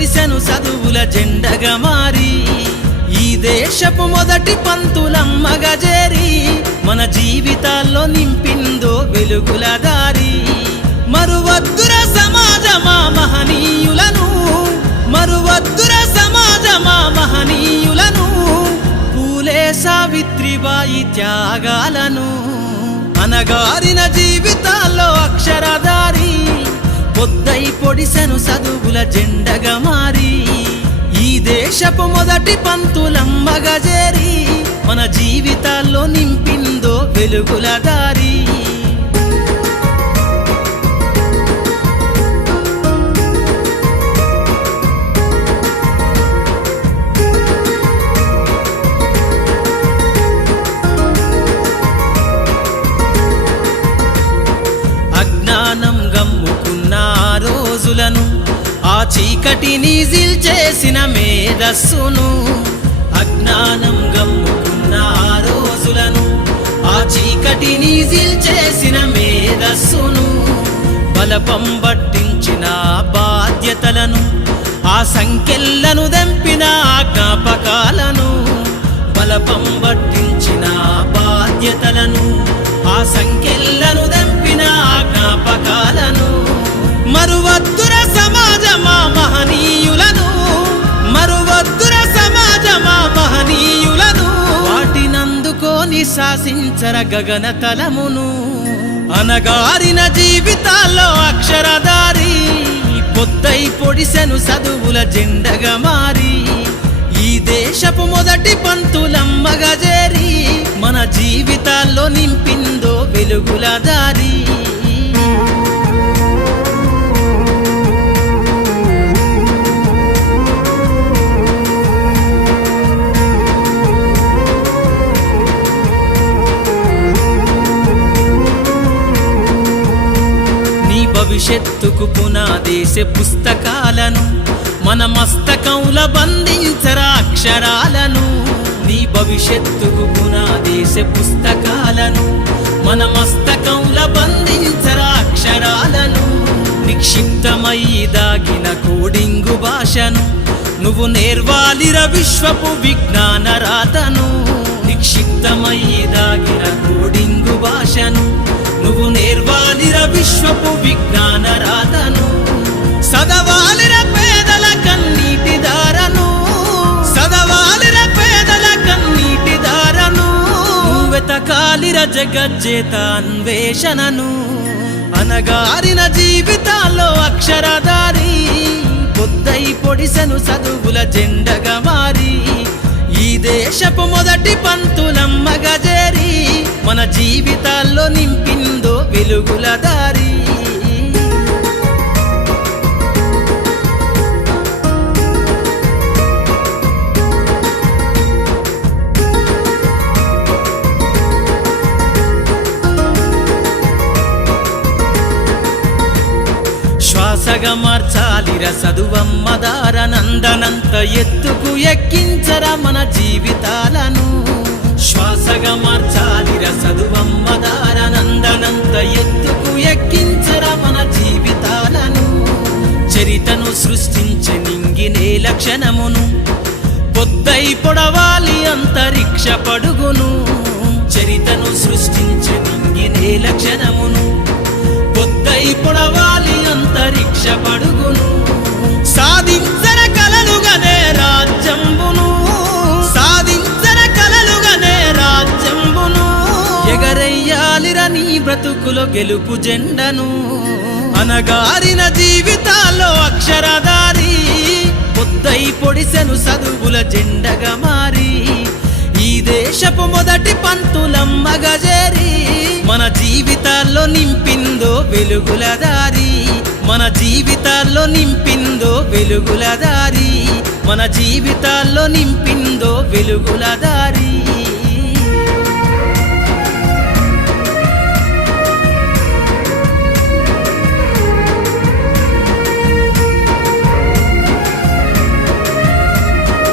పొడిసెను చదువుల జెండగా మారి ఈ దేశపు మొదటి పంతులమ్మగా చేరి మన జీవితాల్లో నింపిందో వెలుగుల దారి మరువద్దుర సమాజమా మహనీయులను మరువద్దుర సమాజమా మహనీయులను పూలే సావిత్రిబాయి త్యాగాలను అనగారిన జీవితాల్లో అక్షరధారి పొద్దై పొడిసెను చదువుల జెండగా మారి ఈ దేశపు మొదటి పంతులమ్మగా చేరి మన జీవితాల్లో నింపిందో వెలుగుల దారి అజ్ఞానం గమ్ముకున్న ఆ రోజులను ఆ చీకటిని చేసిన మేధస్సును అజ్ఞానం గమ్ముకున్న ఆ రోజులను ఆ చీకటిని చేసిన మేధస్సును బలపం పట్టించిన బాధ్యతలను ఆ సంఖ్యలను దంపిన జ్ఞాపకాలను బలపం పట్టించిన బాధ్యతలను ఆ సంఖ్యలను దంపిన జ్ఞాపకాలను మరువద్దుర సమాజమా మహనీయులను మరువద్దుర సమాజమా మహనీయులను వాటినందుకోని శాసించర గగన తలమును అనగారిన జీవితాల్లో అక్షరధారి పొద్దై పొడిసెను చదువుల జెండగా మారి ఈ దేశపు మొదటి పంతులమ్మగా చేరి మన జీవితాల్లో నింపిందో వెలుగుల దారి భవిష్యత్తుకు పునాదేసే పుస్తకాలను మన మస్తకంలో బంధించరా అక్షరాలను నీ భవిష్యత్తుకు పునాదేసే పుస్తకాలను మన మస్తకంలో బంధించరా అక్షరాలను నిక్షిప్తమై దాగిన కోడింగు భాషను నువ్వు నేర్వాలిర విశ్వపు విజ్ఞాన రాతను నిక్షిప్తమై దాగిన కోడింగు భాషను నువ్వు నేర్వాలిర విశ్వపు విజ్ఞాన రాతను సదవాలిర పేదల కన్నీటి దారను సదవాలిర పేదల కన్నీటి దారను వెతకాలిర జగజ్జేత అన్వేషణను అనగారిన జీవితాల్లో అక్షరధారి పొద్దై పొడిసెను చదువుల జెండగా మారి ఈ దేశపు మొదటి పంతులమ్మగా చేరి మన జీవితాల్లో నింపిందో వెలుగుల దారి శ్వాసగా మార్చాలిర చదువమ్మ దారనందనంత ఎత్తుకు ఎక్కించరా మన జీవితాలను శ్వాసగా మార్చాలిర చదువమ్మ దారనందనంత ఎత్తుకు ఎక్కించరా మన జీవితాలను చరితను సృష్టించే నింగినే లక్షణమును పొద్దై పొడవాలి అంతరిక్ష పడుగును చరితను సృష్టించే నింగినే లక్షణమును పొద్దై పొడవాలి అంతరిక్ష పడుగును సాధించర కలలుగనే రాజ్యంబును సాధించర కలలుగనే రాజ్యంబును ఎగరయ్యాలిర నీ బ్రతుకులో గెలుపు జెండను అనగారిన జీవితాల్లో అక్షరధారి పొద్దై పొడిసెను చదువుల జెండగా మారి ఈ దేశపు మొదటి పంతులమ్మగా చేరి మన జీవితాల్లో నింపిందో వెలుగుల దారి మన జీవితాల్లో నింపిందో వెలుగుల దారి మన జీవితాల్లో నింపిందో వెలుగుల దారి